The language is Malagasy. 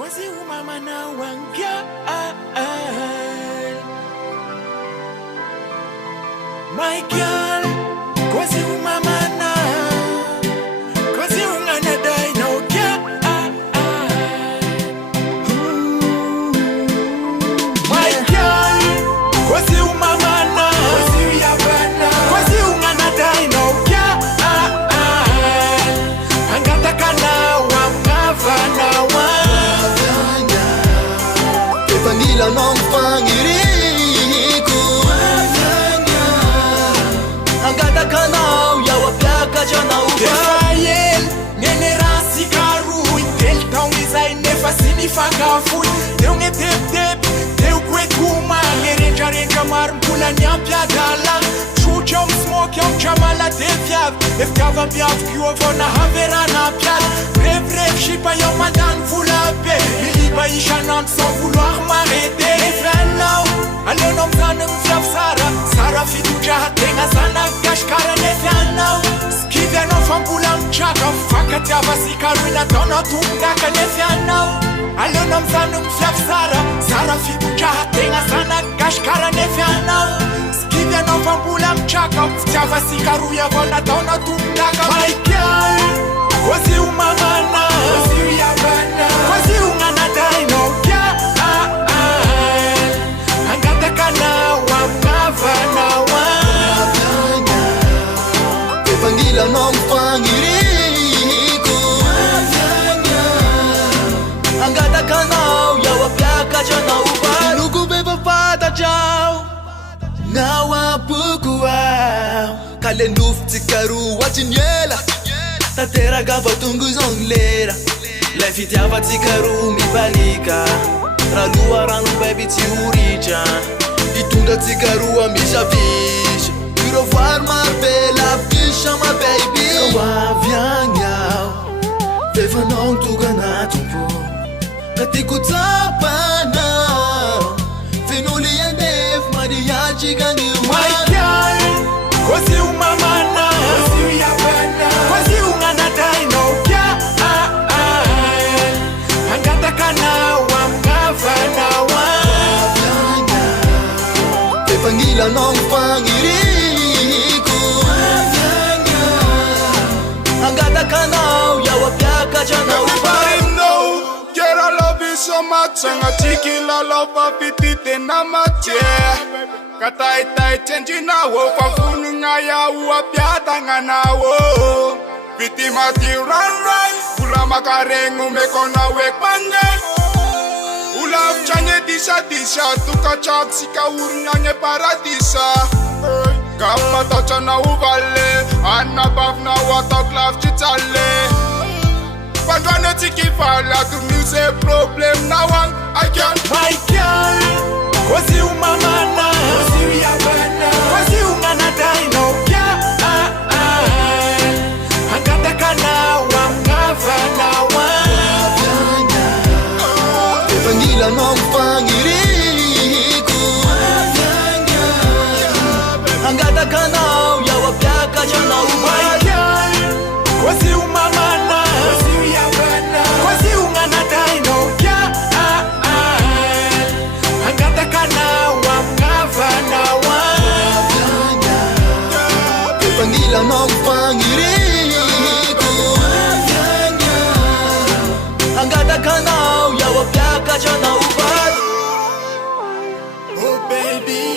Quasi uma mana wangya My girl Quasi uma mana Quasi ungana dai no kya My girl Quasi uma mana Quasi ungana dai no kya Angata kana wamgavana Vanilla non fangiriku Angata kanao yawa piaka janao Defael Nene rasi karui Del tão izay nefa sinifakafui Deu nge dep Deu kwekuma Ngerenja maro mbola niampiadala Trotra ao mismoky ao tramala deviavy Efikava ampiavy kio avao nahaverana piala Breve shipa ao mandany vola be Miliba isanandro sans vouloir m'arrêter Nefianao Aleonao mizany mifiavy Sara fitondrahategna zanaky gashikara nefianao Skivy anao fa mbola mitraka Fakatiava sikaroy nataonao tombondaka nefianao Aleonao mizany mifiavy Sara fitondrahategna zanaky gashikara nefianao Skivy anao fa mbola mitraka Fitiava sikaroy avao nataonao tombondaka My girl Quasi uma mana Quasi ungana dai no kya Angata kana wamgavana Vanilla non fangiriku Angata kanao yawa piaka janao Nuku beba fata jao Nawa puku Kale nufti karu wachiniela Tatera gava tungu zonglera Lefi tiava tikaru mi balika Ralua ranu baby ti urija Itunda tikaru amisha visha You revoir ma belle afisha ma baby Wavyanyao Feva nong tugana tumpo Katiku tapana Finuli endef Maria chigani My girl Quasi uma mana Quasi ungana dai no kya Angata kana wamgavana Vanilla non fangiriku Angata kanao yawa piaka janao Everybody know, girl I love you so much Anga chikila love apitite na mache Katai tai chenji na wo Fafunu nga ya uwa piata nga na wo Viti mati run Ula makarengu mekona wekpanye Ula fchanye disha Tuka chak sika urnyanye paradisa Kapa tacha na uvale Anna bavna watak laf chitale Pandwane tiki fala to music problem Now I can't My girl Quasi uma mana Quasi ungana dai no kya Angata kana wamgavana Vanilla non fangiriku Angata kanao yawa piaka janao My girl Quasi uma mana Quasi ungana dai no kya Angata kana wamgavana Vanilla non fangiriku Angata kanao yawa piaka janao Oh baby